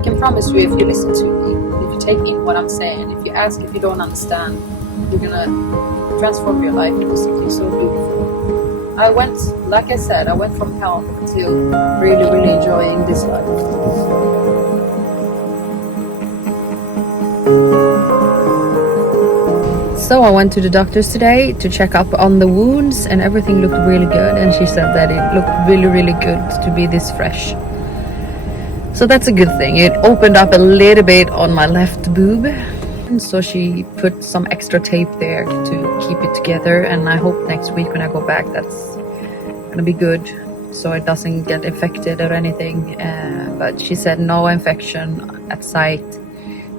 can promise you, if you listen to me, if you take in what I'm saying, if you ask, if you don't understand, you're gonna transform your life into something so beautiful. I went, like I said, I went from health to really, really enjoying this life. So I went to the doctor's today to check up on the wounds, and everything looked really good, and she said that it looked really, really good to be this fresh. So that's a good thing. It opened up a little bit on my left boob, and so she put some extra tape there to keep it together, and I hope next week when I go back that's gonna be good, so it doesn't get infected or anything. But she said no infection at sight.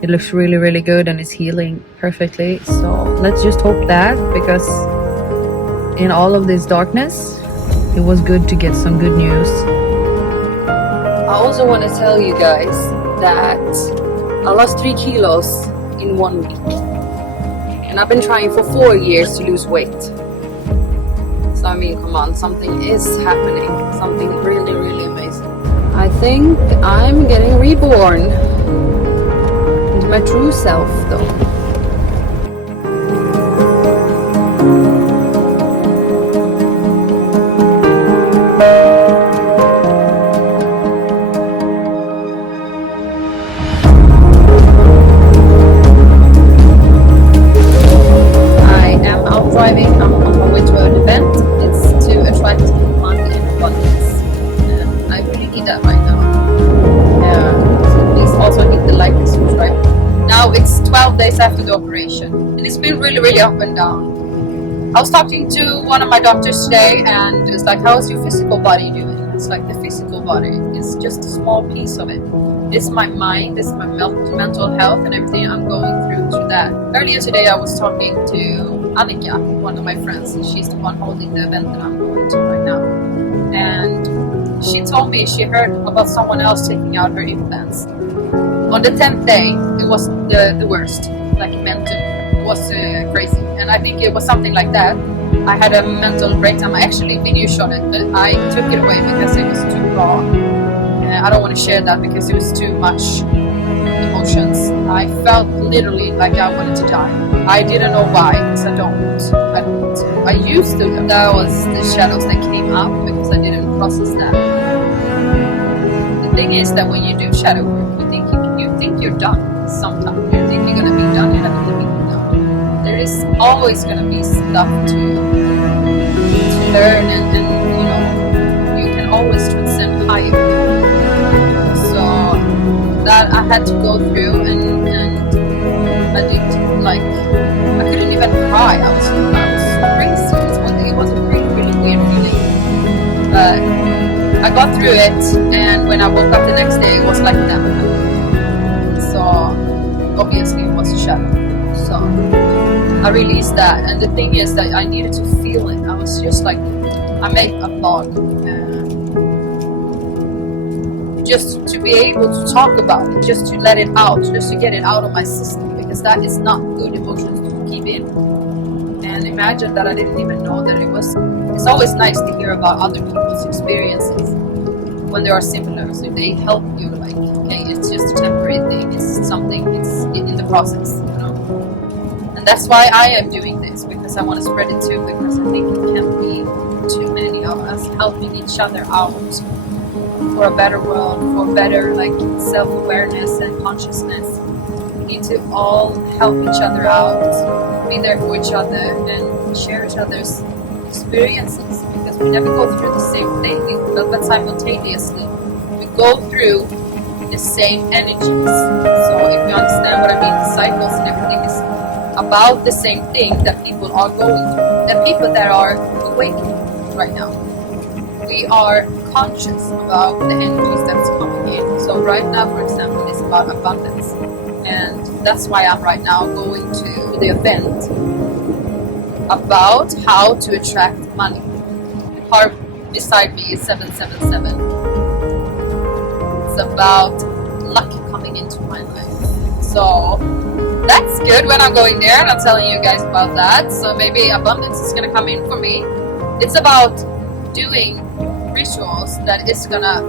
It looks really, really good and it's healing perfectly. So let's just hope that, because in all of this darkness, it was good to get some good news. I also want to tell you guys that I lost 3 kilos in 1 week. And I've been trying for 4 years to lose weight. So I mean, come on, something is happening. Something really, really amazing. I think I'm getting reborn. My true self though. I am out driving. I'm on my way to an event. It's to attract money and abundance. I really need that right now. So please also hit the like and subscribe. Now it's 12 days after the operation, and it's been really, really up and down. I was talking to one of my doctors today, and it's like, how is your physical body doing? It's like, the physical body is just a small piece of it. This is my mind, this is my mental health and everything I'm going through that. Earlier today I was talking to Annica, one of my friends, and she's the one holding the event that I'm going to right now. And she told me she heard about someone else taking out her implants. On the 10th day, it was the worst, like mental, it was crazy. And I think it was something like that. I had a mental breakdown. I actually video shot it, but I took it away because it was too raw. I don't want to share that because it was too much emotions. I felt literally like I wanted to die. I didn't know why, because I don't. I used to, that was the shadows that came up because I didn't process that. The thing is that when you do shadow work, you think you're done sometimes. You think you're gonna be done, you're not gonna be done. There is always gonna be stuff to learn, and you know, you can always transcend higher. So that I had to go through, and I did, like, I couldn't even cry. I was crazy. It was a really, really weird feeling. But I got through it, and when I woke up the next day, it was like that. So obviously it was a shadow. So I released that, and the thing is that I needed to feel it. I was just like, I made a blog just to be able to talk about it, just to let it out, just to get it out of my system, because that is not good emotions to keep in. And imagine that I didn't even know that it was. It's always nice to hear about other people's experiences when they are similar, so they help you, like, okay, it's just a temporary thing, it's something, it's in the process, you know. And that's why I am doing this, because I want to spread it too, because I think it can be too many of us helping each other out for a better world, for better, like, self-awareness and consciousness. We need to all help each other out, be there for each other, and share each other's experiences, because we never go through the same thing, but simultaneously we go through the same energies. So if you understand what I mean, the cycles and everything is about the same thing that people are going through, the people that are awakening right now. We are conscious about the energies that's coming in. So right now, for example, it's about abundance, and that's why I'm right now going to the event about how to attract money. The car beside me is 777. It's about luck coming into my life. So that's good when I'm going there, and I'm telling you guys about that. So maybe abundance is gonna come in for me. It's about doing rituals that is gonna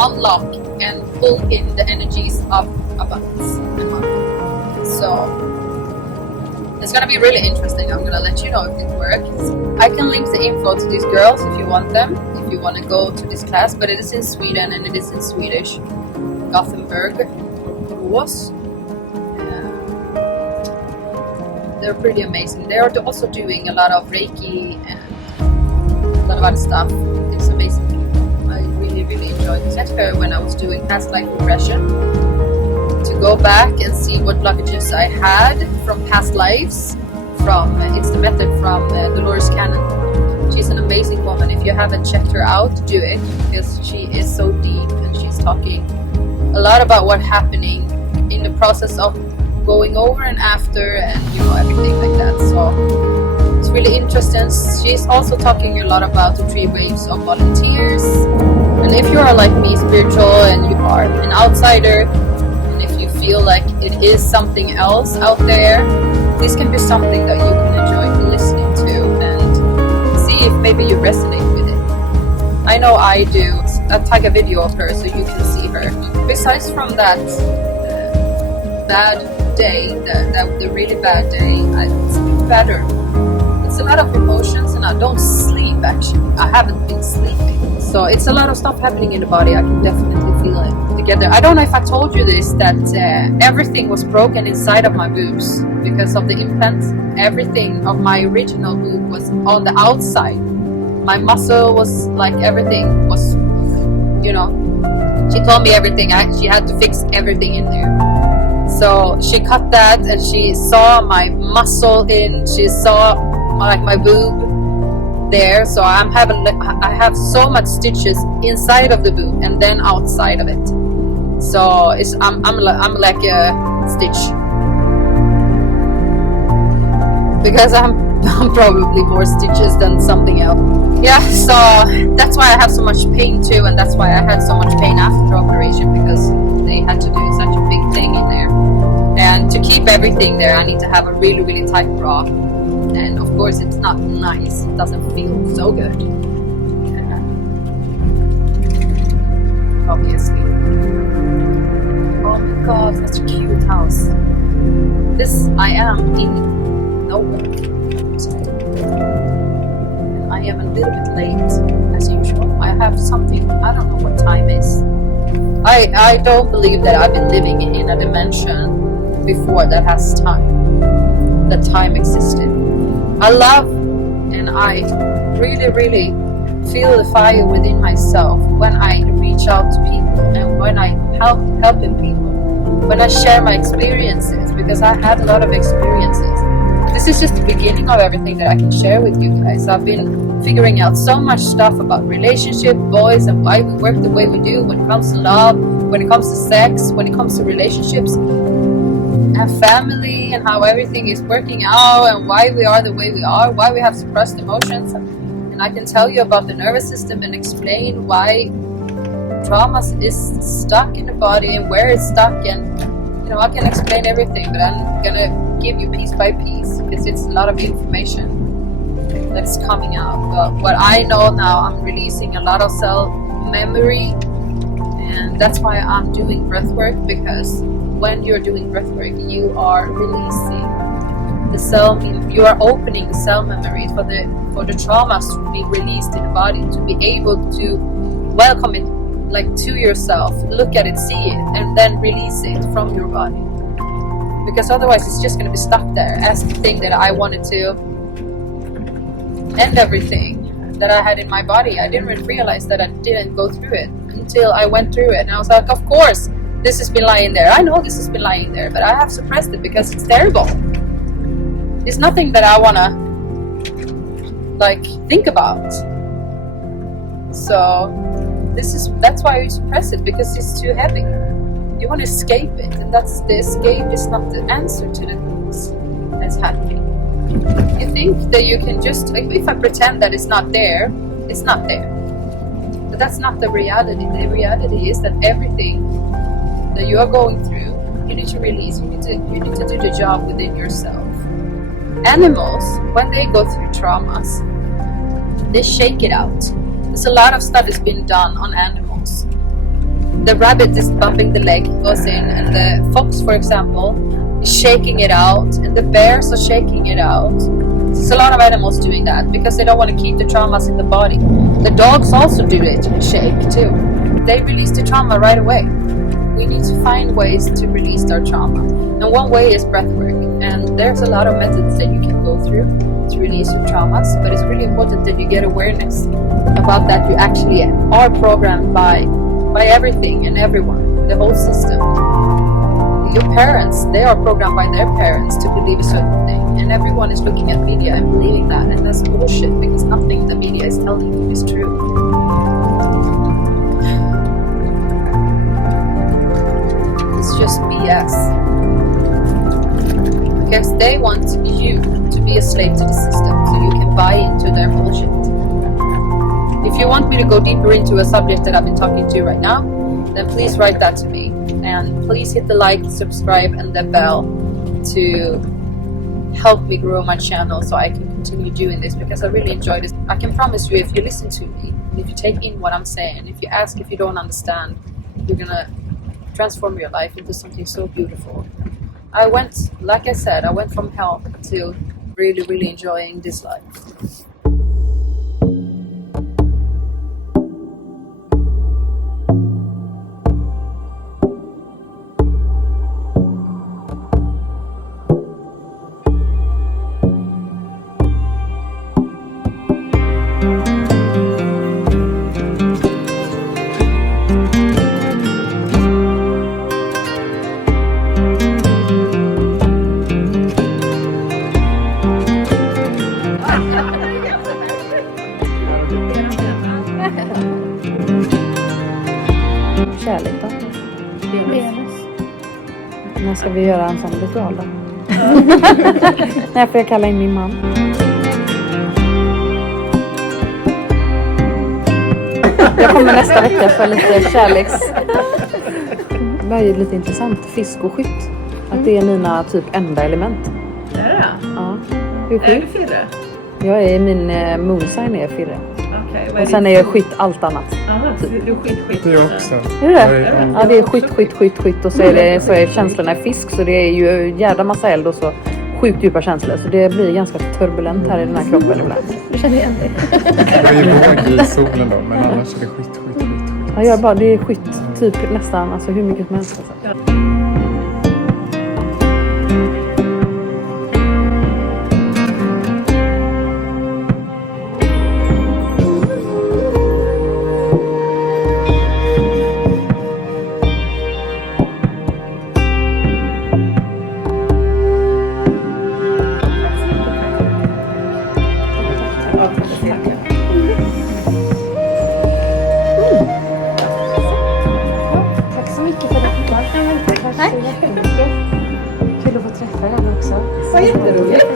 unlock and pull in the energies of abundance and money. So it's gonna be really interesting. I'm gonna let you know if it works. I can link the info to these girls if you want them, if you want to go to this class, but it is in Sweden and it is in Swedish. Gothenburg, Borås. They're pretty amazing. They are also doing a lot of Reiki and a lot of other stuff. It's amazing people. I really, really enjoyed this. I met her when I was doing past life regression to go back and see what blockages I had from past lives. It's the method from Dolores. She's an amazing woman. If you haven't checked her out, do it, because she is so deep and she's talking a lot about what's happening in the process of going over and after, and everything like that. So it's really interesting. She's also talking a lot about the 3 waves of volunteers. And if you are like me, spiritual, and you are an outsider, and if you feel like it is something else out there, this can be something that you can enjoy listening to and see if maybe you resonate with it. I know I do. I'll tag a video of her so you can see her. Besides from that bad day, the really bad day, it's been better. It's a lot of emotions, and I don't sleep actually. I haven't been sleeping. So it's a lot of stuff happening in the body. I can definitely feel it together. I don't know if I told you this, that everything was broken inside of my boobs because of the implants. Everything of my original boob was on the outside. My muscle was like, everything was, she told me everything. She had to fix everything in there. So she cut that, and she saw my muscle she saw like my boob there. So I have so much stitches inside of the boob and then outside of it. So I'm like a stitch, because I'm probably more stitches than something else. Yeah, so that's why I have so much pain too, and that's why I had so much pain after the operation, because they had to do such a big thing in there. And to keep everything there, I need to have a really, really tight bra. And of course, it's not nice. It doesn't feel so good. Obviously. Oh my god, such a cute house. I am in nowhere. And I am a little bit late, as usual. I have something, I don't know what time is. I don't believe that I've been living in a dimension before that has time. That time existed. I love, and I really, really feel the fire within myself when I reach out to people, and when I helping people, when I share my experiences, because I had a lot of experiences. This is just the beginning of everything that I can share with you guys. I've been figuring out so much stuff about relationship, boys, and why we work the way we do when it comes to love, when it comes to sex, when it comes to relationships and family, and how everything is working out, and why we are the way we are, why we have suppressed emotions. And I can tell you about the nervous system and explain why trauma is stuck in the body and where it's stuck, and I can explain everything, but I'm gonna give you piece by piece, because it's a lot of information that's coming out. But what I know now, I'm releasing a lot of cell memory, and that's why I'm doing breathwork, because when you're doing breathwork, you are releasing the cell, you are opening the cell memory for the traumas to be released in the body, to be able to welcome it like to yourself, look at it, see it, and then release it from your body. Because otherwise it's just going to be stuck there as the thing that I wanted to end everything that I had in my body. I didn't really realize that I didn't go through it until I went through it, and I was like, of course this has been lying there. I know this has been lying there, but I have suppressed it because it's terrible. It's nothing that I want to think about. So that's why you suppress it, because it's too heavy. You want to escape it, and that's the escape is not the answer to the things that's happening. You think that you can just, if I pretend that it's not there, it's not there. But that's not the reality. The reality is that everything that you are going through, you need to release. You need to do the job within yourself. Animals, when they go through traumas, they shake it out. There's a lot of studies been done on animals, the rabbit is bumping the leg, goes in, and the fox, for example, is shaking it out, and the bears are shaking it out. There's a lot of animals doing that because they don't want to keep the traumas in the body. The dogs also do it and shake too. They release the trauma right away. We need to find ways to release our trauma. And one way is breathwork. And there's a lot of methods that you can go through to release your traumas. But it's really important that you get awareness about that you actually are programmed by everything and everyone, the whole system. Your parents, they are programmed by their parents to believe a certain thing. And everyone is looking at media and believing that. And that's bullshit because nothing the media is telling you is true. It's just BS. Because they want you to be a slave to the system so you can buy into their bullshit. If you want me to go deeper into a subject that I've been talking to right now, then please write that to me. And please hit the like, subscribe, and the bell to help me grow my channel so I can continue doing this because I really enjoy this. I can promise you, if you listen to me, if you take in what I'm saying, if you ask if you don't understand, you're gonna transform your life into something so beautiful. Like I said, I went from hell to really, really enjoying this life. Kärlek då? Venus. När ska vi göra en sån ritual då? När får jag kalla in min man? Jag kommer nästa vecka för lite kärleks... Det är ju lite intressant. Fisk och skytt. Att det är mina typ enda element. Är det? Ja. Hur Är skytt? du firre? Jag är min moonsign är firre. Okej. Och sen är jag skytt allt annat. Aha, så du skit. Det är också. Är det? Ja, det är skytt och så är känslorna fisk, så det är ju jävla massa eld och så sjukt djupa känslor, så det blir ganska turbulent här i den här kroppen ibland. Du känner igen dig. Jag är våg i solen då, men annars är det skit. Ja, det är skytt typ nästan, alltså hur mycket som helst alltså. Kul att få träffa dig också. Vad jätteroligt.